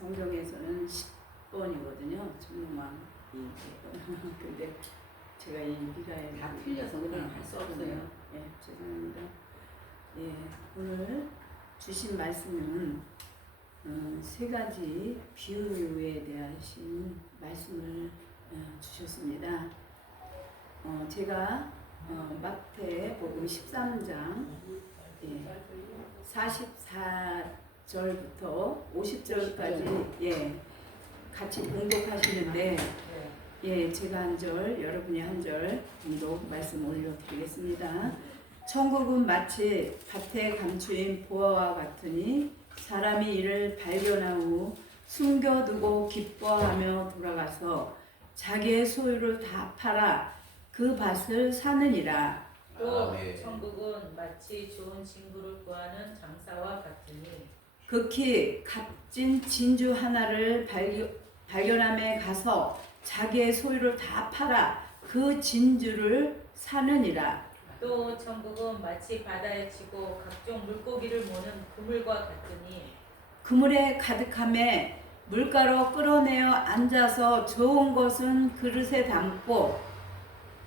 성경에서는 10번이거든요. 천문왕이. 근데 제가 이 미가엘 다 틀려서 그냥 할 수 없어요. 예, 죄송합니다. 예, 오늘 주신 말씀은 세 가지 비유에 대하신 말씀을 주셨습다 제가 마태복음 13장 44절부터 50절까지 같이 봉독하시는데 제가 한 절, 여러분이 한 절 봉독 말씀 올려드리겠습니다. 천국은 마치 밭에 감추인 보화와 같으니 사람이 이를 발견한 후 숨겨두고 기뻐하며 돌아가서 자기의 소유를 다 팔아 그 밭을 사느니라. 또 천국은 마치 좋은 진구를 구하는 장사와 같으니 극히 값진 진주 하나를 발견함에 가서 자기의 소유를 다 팔아 그 진주를 사느니라. 또 천국은 마치 바다에 치고 각종 물고기를 모는 그물과 같으니 그물에 가득함에 물가로 끌어내어 앉아서 좋은 것은 그릇에 담고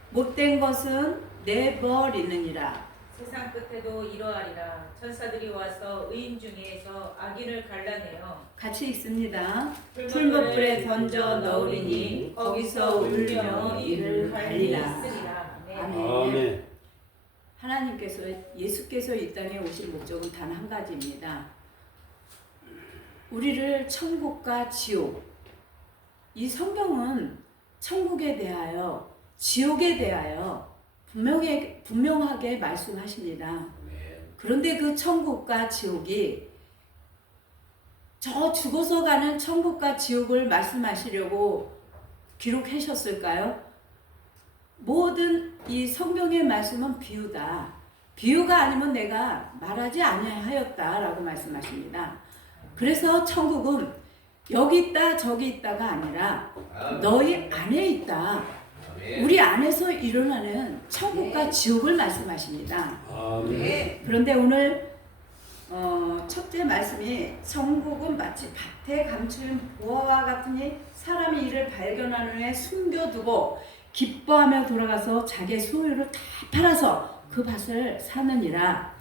못된 것은 내버리느니라. 세상 끝에도 이러하리라. 천사들이 와서 의인 중에서 악인을 갈라내어 같이 읽습니다. 풀무불에 던져 넣으리니 거기서 울며 이를 갈리라. 아멘. 하나님께서 예수께서 이 땅에 오신 목적은 단 한 가지입니다. 우리를 천국과 지옥, 이 성경은 천국에 대하여 지옥에 대하여 분명하게 말씀하십니다. 그런데 그 천국과 지옥이 저 죽어서 가는 천국과 지옥을 말씀하시려고 기록하셨을까요? 모든 이 성경의 말씀은 비유다. 비유가 아니면 내가 말하지 아니하였다라고 말씀하십니다. 그래서 천국은 여기 있다 저기 있다가 아니라 너희 안에 있다. 우리 안에서 일어나는 천국과 지옥을 말씀하십니다. 그런데 오늘 첫째 말씀이 천국은 마치 밭에 감춘 보화와 같으니 사람이 이를 발견한 후에 숨겨두고 기뻐하며 돌아가서 자기의 소유를 다 팔아서 그 밭을 사느니라.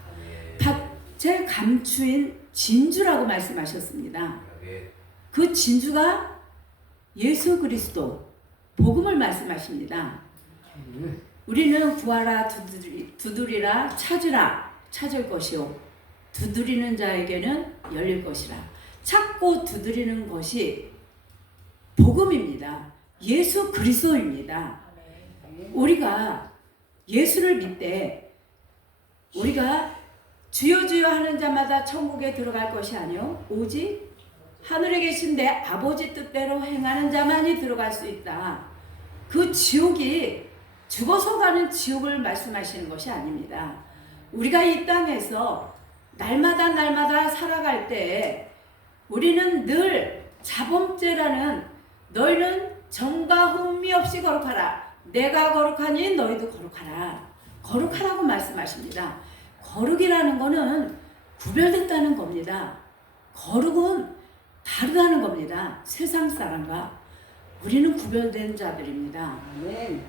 밭에 감추인 진주라고 말씀하셨습니다. 그 진주가 예수 그리스도 복음을 말씀하십니다. 우리는 구하라 두드리라 찾으라 찾을 것이요 두드리는 자에게는 열릴 것이라. 찾고 두드리는 것이 복음입니다. 예수 그리스도입니다. 우리가 예수를 믿되 우리가 주여 주여 하는 자마다 천국에 들어갈 것이 아니요 오직 하늘에 계신 내 아버지 뜻대로 행하는 자만이 들어갈 수 있다. 그 지옥이 죽어서 가는 지옥을 말씀하시는 것이 아닙니다. 우리가 이 땅에서 날마다 살아갈 때 우리는 늘 자범죄라는 너희는 정과 흠이 없이 거룩하라. 내가 거룩하니 너희도 거룩하라. 거룩하라고 말씀하십니다. 거룩이라는 것은 구별됐다는 겁니다. 거룩은 다르다는 겁니다. 세상 사람과 우리는 구별된 자들입니다.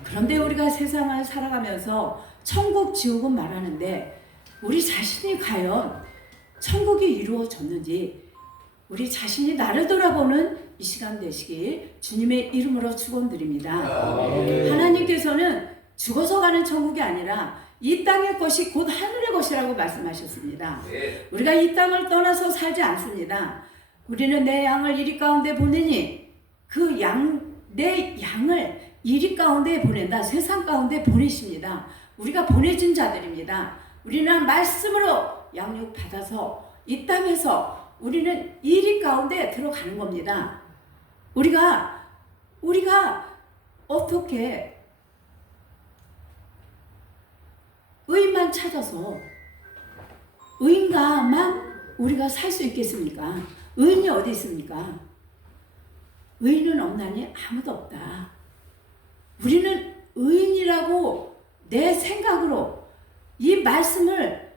그런데 우리가 세상을 살아가면서 천국 지옥은 말하는데 우리 자신이 과연 천국이 이루어졌는지 우리 자신이 나를 돌아보는 이 시간 되시길 주님의 이름으로 축원드립니다. 하나님께서는 죽어서 가는 천국이 아니라 이 땅의 것이 곧 하늘의 것이라고 말씀하셨습니다. 우리가 이 땅을 떠나서 살지 않습니다. 우리는 내 양을 이리 가운데 보내니 내 양을 이리 가운데 보낸다. 세상 가운데 보내십니다. 우리가 보내진 자들입니다. 우리는 말씀으로 양육 받아서 이 땅에서 우리는 이리 가운데 들어가는 겁니다. 우리가 어떻게 의인만 찾아서 의인가만 우리가 살 수 있겠습니까? 의인이 어디 있습니까? 의인은 없나니 아무도 없다. 우리는 의인이라고 내 생각으로 이 말씀을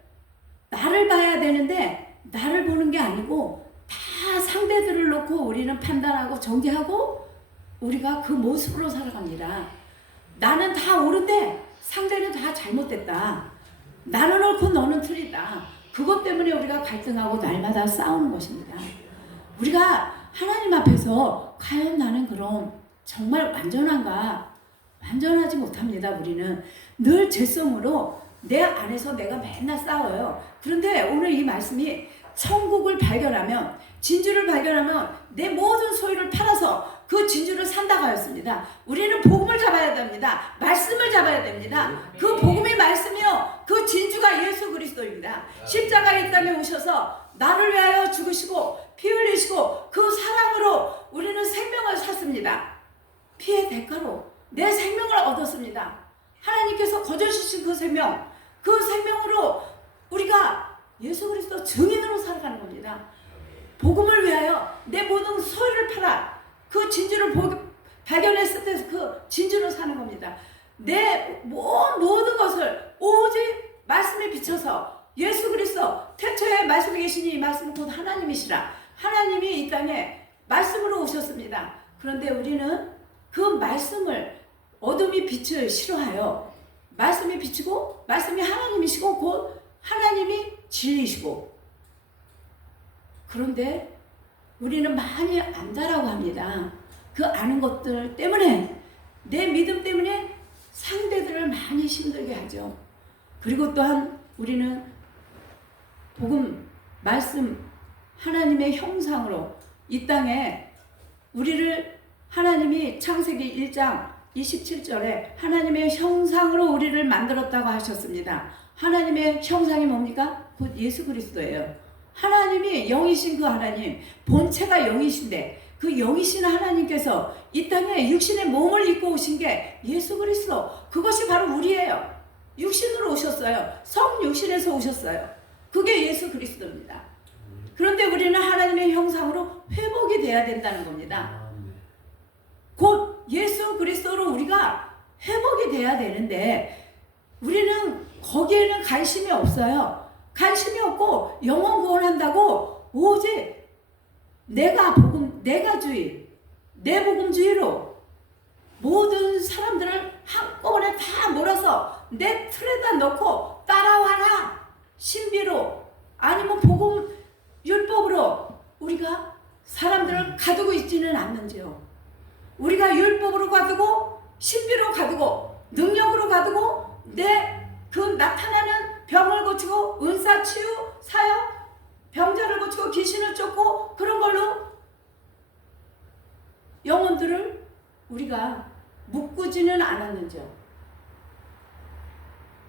나를 봐야 되는데 나를 보는 게 아니고 다 다 상대들을 놓고 우리는 판단하고 정죄하고 우리가 그 모습으로 살아갑니다. 나는 다 옳은데 상대는 다 잘못됐다. 나는 옳고 너는 틀리다. 그것 때문에 우리가 갈등하고 날마다 싸우는 것입니다. 우리가 하나님 앞에서 과연 나는 그럼 정말 완전한가? 완전하지 못합니다. 우리는 늘 죄성으로 내 안에서 내가 맨날 싸워요. 그런데 오늘 이 말씀이 천국을 발견하면, 진주를 발견하면 내 모든 소유를 팔아서 그 진주를 산다고 하였습니다. 우리는 복음을 잡아야 됩니다. 말씀을 잡아야 됩니다. 그 복음이 말씀이요, 그 진주가 예수 그리스도입니다. 십자가에 이 땅에 오셔서 나를 위하여 죽으시고 피 흘리시고 그 사랑으로 우리는 생명을 샀습니다. 피의 대가로 내 생명을 얻었습니다. 하나님께서 거저주신 그 생명으로 우리가 예수 그리스도 증인으로 살아가는 겁니다. 복음을 위하여 내 모든 소유를 팔아 그 진주를 발견했을 때 그 진주로 사는 겁니다. 내 모든 것을 오직 말씀에 비춰서 예수 그리스도 태초에 말씀에 계시니 이 말씀은 곧 하나님이시라. 하나님이 이 땅에 말씀으로 오셨습니다. 그런데 우리는 그 말씀을 어둠이 빛을 싫어하여 말씀이 비치고 말씀이 하나님이시고 곧 하나님이 진리시고, 그런데 우리는 많이 안다라고 합니다. 그 아는 것들 때문에, 내 믿음 때문에 상대들을 많이 힘들게 하죠. 그리고 또한 우리는 복음, 말씀, 하나님의 형상으로 이 땅에 우리를 하나님이 창세기 1장 27절에 하나님의 형상으로 우리를 만들었다고 하셨습니다. 하나님의 형상이 뭡니까? 곧 예수 그리스도예요. 하나님이 영이신 그 하나님, 본체가 영이신데 그 영이신 하나님께서 이 땅에 육신의 몸을 입고 오신 게 예수 그리스도, 그것이 바로 우리예요. 육신으로 오셨어요. 성육신에서 오셨어요. 그게 예수 그리스도입니다. 그런데 우리는 하나님의 형상으로 회복이 돼야 된다는 겁니다. 곧 예수 그리스도로 우리가 회복이 돼야 되는데 우리는 거기에는 관심이 없어요. 관심이 없고 영혼 구원한다고 오직 내가 복음, 내가 주의, 내 복음주의로 모든 사람들을 한꺼번에 다 몰아서 내 틀에다 넣고 따라와라, 신비로 아니면 복음 율법으로 우리가 사람들을 가두고 있지는 않는지요. 우리가 율법으로 가두고 신비로 가두고 능력으로 가두고 내 그 나타나는 병을 고치고 은사 치유 사역, 병자를 고치고 귀신을 쫓고 그런 걸로 영혼들을 우리가 묶지는 않았는지요.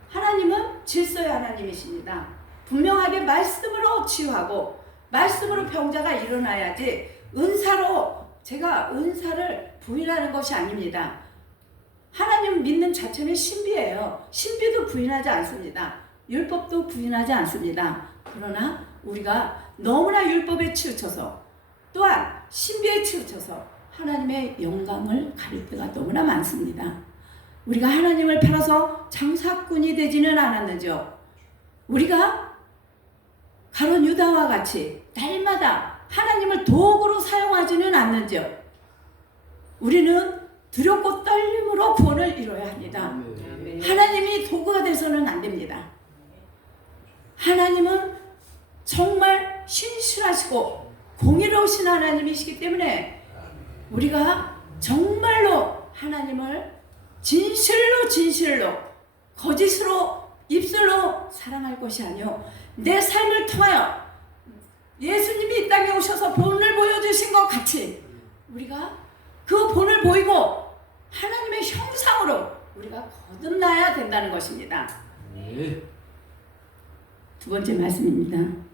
하나님은 질서의 하나님이십니다. 분명하게 말씀으로 치유하고 말씀으로 병자가 일어나야지 은사로, 제가 은사를 부인하는 것이 아닙니다. 하나님 믿는 자체는 신비예요. 신비도 부인하지 않습니다. 율법도 부인하지 않습니다. 그러나 우리가 너무나 율법에 치우쳐서 또한 신비에 치우쳐서 하나님의 영광을 가릴 때가 너무나 많습니다. 우리가 하나님을 팔아서 장사꾼이 되지는 않았는지요. 우리가 가룟 유다와 같이 날마다 하나님을 도구로 사용하지는 않는지요. 우리는 두렵고 떨림으로 구원을 이뤄야 합니다. 하나님이 도구가 돼서는 안 됩니다. 하나님은 정말 신실하시고 공의로우신 하나님이시기 때문에 우리가 정말로 하나님을 진실로 거짓으로 입술로 사랑할 것이 아니요, 내 삶을 통하여 예수님이 이 땅에 오셔서 본을 보여주신 것 같이 우리가 그 본을 보이고 하나님의 형상으로 우리가 거듭나야 된다는 것입니다. 두 번째 말씀입니다.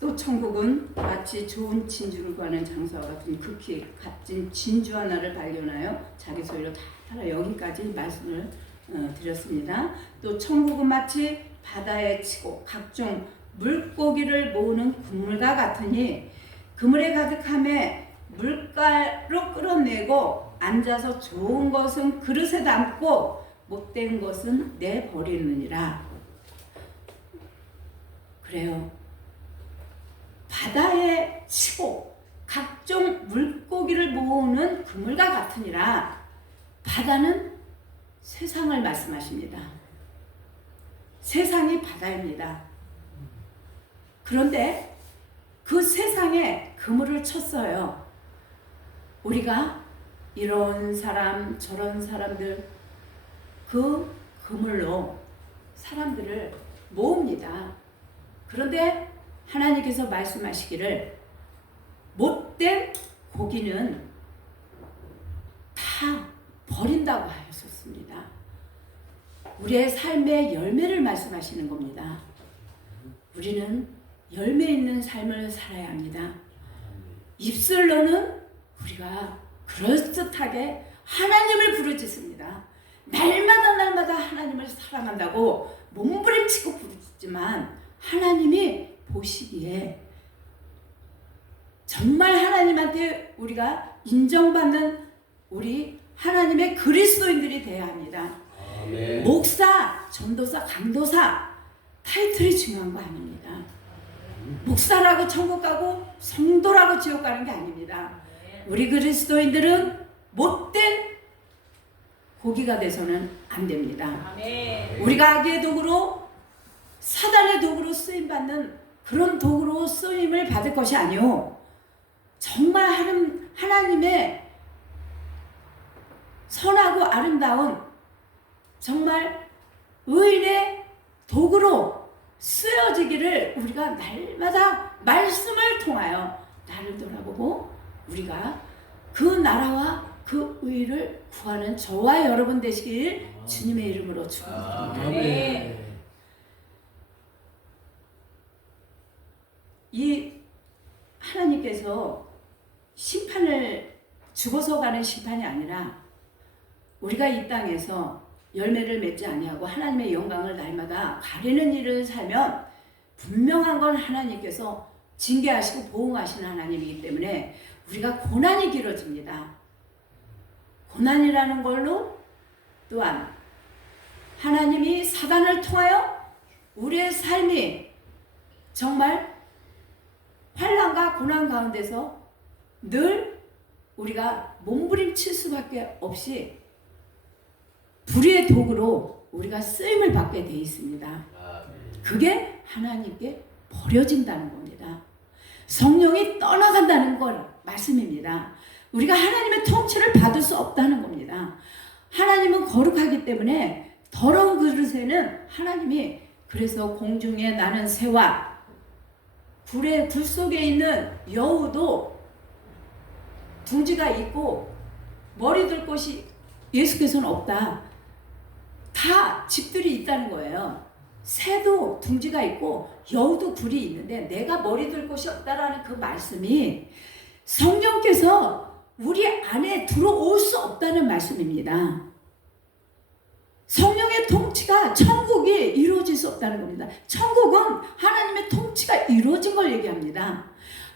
또 천국은 마치 좋은 진주를 구하는 장사와 같은 극히 값진 진주 하나를 발견하여 자기 소유로 다 팔아. 여기까지 말씀을 드렸습니다. 또 천국은 마치 바다에 치고 각종 물고기를 모으는 그물과 같으니 그물에 가득함에 물가로 끌어내고 앉아서 좋은 것은 그릇에 담고 못된 것은 내버리느니라. 그래요. 바다에 치고 각종 물고기를 모으는 그물과 같으니라. 바다는 세상을 말씀하십니다. 세상이 바다입니다. 그런데 그 세상에 그물을 쳤어요. 우리가 이런 사람 저런 사람들 그 그물로 사람들을 모읍니다. 그런데 하나님께서 말씀하시기를 못된 고기는 다 버린다고 하셨습니다. 우리의 삶의 열매를 말씀하시는 겁니다. 우리는 열매 있는 삶을 살아야 합니다. 입술로는 우리가 그럴듯하게 하나님을 부르짖습니다. 날마다 하나님을 사랑한다고 몸부림치고 부르짖지만 하나님이 보시기에 정말 하나님한테 우리가 인정받는 우리 하나님의 그리스도인들이 되어야 합니다. 아멘. 목사, 전도사, 강도사 타이틀이 중요한 거 아닙니다. 목사라고 천국 가고 성도라고 지옥 가는 게 아닙니다. 우리 그리스도인들은 못된 고기가 돼서는 안 됩니다. 아멘. 우리가 악의 도구로 사단의 도구로 쓰임받는 그런 도구로 쓰임을 받을 것이 아니오. 정말 하나님의 선하고 아름다운 정말 의인의 도구로 쓰여지기를 우리가 날마다 말씀을 통하여 나를 돌아보고 우리가 그 나라와 그 의를 구하는 저와 여러분 되시길 주님의 이름으로 축원합니다. 아멘. 이 하나님께서 심판을 죽어서 가는 심판이 아니라 우리가 이 땅에서 열매를 맺지 아니하고 하나님의 영광을 날마다 가리는 일을 살면 분명한 건 하나님께서 징계하시고 보응하시는 하나님이기 때문에 우리가 고난이 길어집니다. 고난이라는 걸로 또한 하나님이 사단을 통하여 우리의 삶이 정말 환난과 고난 가운데서 늘 우리가 몸부림칠 수밖에 없이 불의의 도구로 우리가 쓰임을 받게 돼 있습니다. 그게 하나님께 버려진다는 겁니다. 성령이 떠나간다는 걸 말씀입니다. 우리가 하나님의 통치를 받을 수 없다는 겁니다. 하나님은 거룩하기 때문에 더러운 그릇에는 하나님이 그래서 공중에 나는 새와 굴 속에 있는 여우도 둥지가 있고 머리 둘 곳이 예수께서는 없다. 다 집들이 있다는 거예요. 새도 둥지가 있고 여우도 굴이 있는데 내가 머리 둘 곳이 없다라는 그 말씀이 성령께서 우리 안에 들어올 수 없다는 말씀입니다. 성령의 통치가 천국이 이루어질 수 없다는 겁니다. 천국은 하나님의 통치가 이루어진 걸 얘기합니다.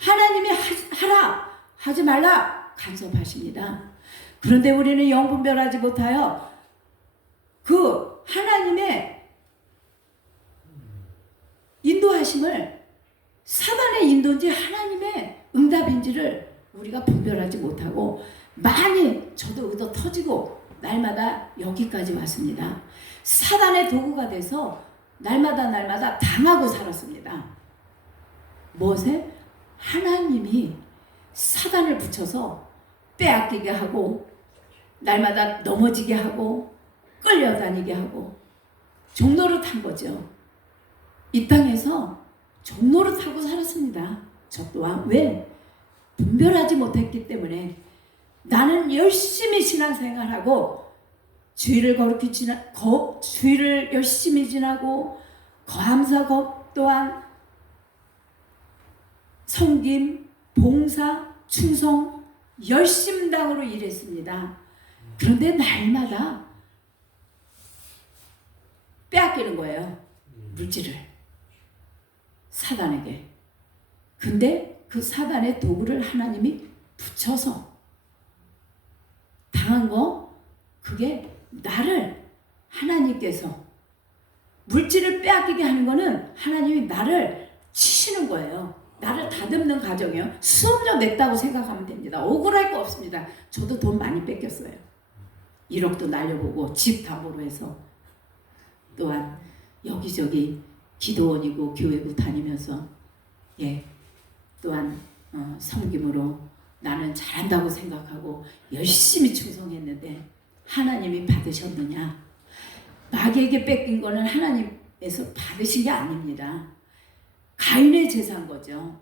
하나님이 하라 하지 말라 간섭하십니다. 그런데 우리는 영분별하지 못하여 그 하나님의 인도하심을 사단의 인도인지 하나님의 응답인지를 우리가 분별하지 못하고 많이 저도 의도 터지고 날마다 여기까지 왔습니다. 사단의 도구가 돼서 날마다 당하고 살았습니다. 무엇에? 하나님이 사단을 붙여서 빼앗기게 하고 날마다 넘어지게 하고 끌려다니게 하고 종노릇한 거죠. 이 땅에서 종노릇하고 살았습니다. 저 또한 왜? 분별하지 못했기 때문에 나는 열심히 신앙생활하고 주의를 거룩히 주의를 열심히 지나고 감사 또한 섬김, 봉사, 충성, 열심당으로 일했습니다. 그런데 날마다 빼앗기는 거예요. 물질을 사단에게. 근데 그 사단의 도구를 하나님이 붙여서 당한 거 그게 나를 하나님께서 물질을 빼앗기게 하는 거는 하나님이 나를 치시는 거예요. 나를 다듬는 과정이요. 수업료 냈다고 생각하면 됩니다. 억울할 거 없습니다. 저도 돈 많이 뺏겼어요. 1억도 날려보고 집 담보로 해서 또한 여기저기 기도원이고 교회고 다니면서 또한 섬김으로 나는 잘한다고 생각하고 열심히 충성했는데 하나님이 받으셨느냐? 마귀에게 뺏긴 거는 하나님에서 받으신 게 아닙니다. 가인의 제사인 거죠.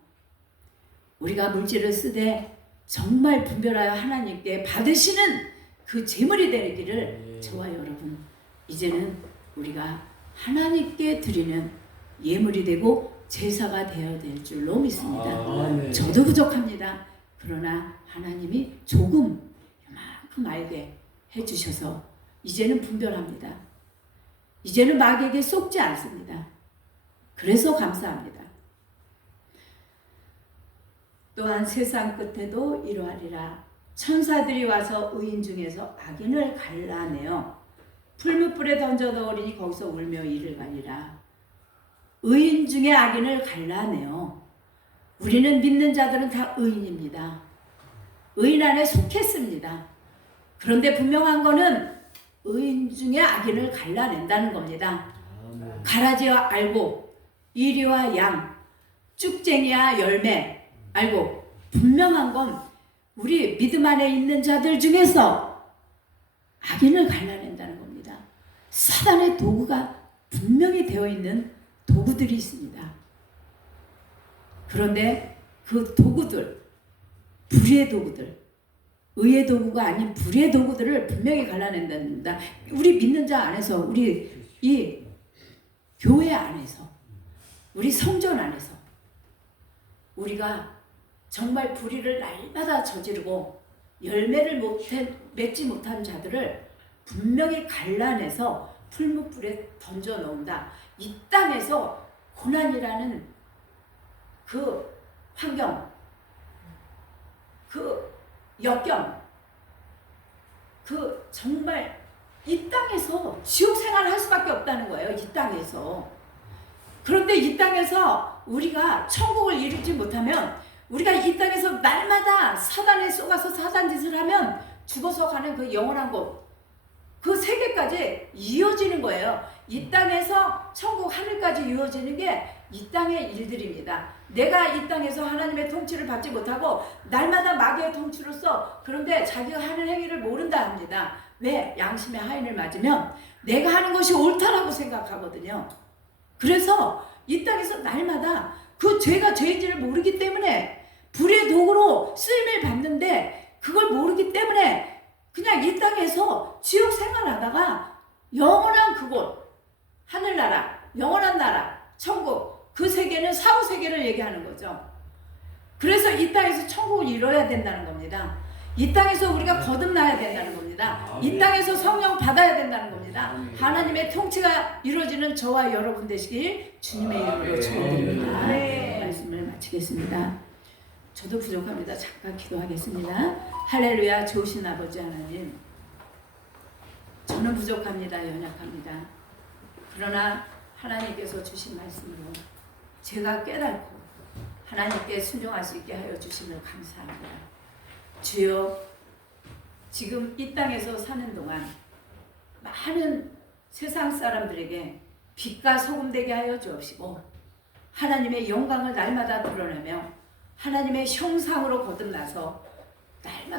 우리가 물질을 쓰되 정말 분별하여 하나님께 받으시는 그 제물이 되기를 저와 여러분 이제는 우리가 하나님께 드리는 예물이 되고 제사가 되어야 될 줄로 믿습니다. 저도 부족합니다. 그러나 하나님이 조금 이만큼 알게 해주셔서 이제는 분별합니다. 이제는 마귀에게 속지 않습니다. 그래서 감사합니다. 또한 세상 끝에도 이러하리라. 천사들이 와서 의인 중에서 악인을 갈라내어 풀무불에 던져 넣으리니 거기서 울며 이를 가리라. 의인 중에 악인을 갈라내어 우리는 믿는 자들은 다 의인입니다. 의인 안에 속했습니다. 그런데 분명한 거는 의인 중에 악인을 갈라낸다는 겁니다. 가라지와 알고 이리와 양, 쭉쟁이와 열매 알고 분명한 건 우리 믿음 안에 있는 자들 중에서 악인을 갈라낸다는 겁니다. 사단의 도구가 분명히 되어 있는 도구들이 있습니다. 그런데 그 도구들, 불의의 도구들, 의의 도구가 아닌 불의의 도구들을 분명히 갈라낸답니다. 우리 믿는 자 안에서, 우리 이 교회 안에서, 우리 성전 안에서 우리가 정말 불의를 날마다 저지르고 열매를 맺지 못한 자들을 분명히 갈라내서 풀무불에 던져 놓는다. 이 땅에서 고난이라는 그 환경, 그 역경, 그 정말 이 땅에서 지옥 생활을 할 수밖에 없다는 거예요. 이 땅에서. 그런데 이 땅에서 우리가 천국을 이루지 못하면 우리가 이 땅에서 날마다 사단에 속아서 사단 짓을 하면 죽어서 가는 그 영원한 곳, 그 세계까지 이어지는 거예요. 이 땅에서 천국 하늘까지 이어지는 게 이 땅의 일들입니다. 내가 이 땅에서 하나님의 통치를 받지 못하고 날마다 마귀의 통치로서 그런데 자기가 하는 행위를 모른다 합니다. 왜? 양심의 하인을 맞으면 내가 하는 것이 옳다라고 생각하거든요. 그래서 이 땅에서 날마다 그 죄가 죄인지를 모르기 때문에 불의 도구로 쓰임을 받는데 그걸 모르기 때문에 그냥 이 땅에서 지옥 생활하다가 영원한 그곳, 하늘나라, 영원한 나라, 천국, 그 세계는 사후세계를 얘기하는 거죠. 그래서 이 땅에서 천국을 이뤄야 된다는 겁니다. 이 땅에서 우리가 거듭나야 된다는 겁니다. 이 땅에서 성령 받아야 된다는 겁니다. 하나님의 통치가 이루어지는 저와 여러분 되시길 주님의 이름으로 축원드립니다. 말씀을 마치겠습니다. 저도 부족합니다. 잠깐 기도하겠습니다. 할렐루야. 좋으신 아버지 하나님, 저는 부족합니다. 연약합니다. 그러나 하나님께서 주신 말씀으로 제가 깨닫고 하나님께 순종할 수 있게 하여 주심을 감사합니다. 주여, 지금 이 땅에서 사는 동안 많은 세상 사람들에게 빛과 소금 되게 하여 주옵시고 하나님의 영광을 날마다 드러내며 하나님의 형상으로 거듭나서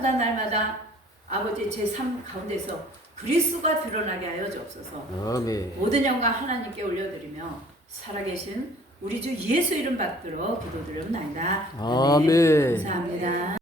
날마다 아버지 제 삶 가운데서 그리스도가 드러나게 하여 주옵소서. 아멘. 모든 영광 하나님께 올려드리며 살아계신 우리 주 예수 이름 받들어 기도드립니다. 아멘. 감사합니다.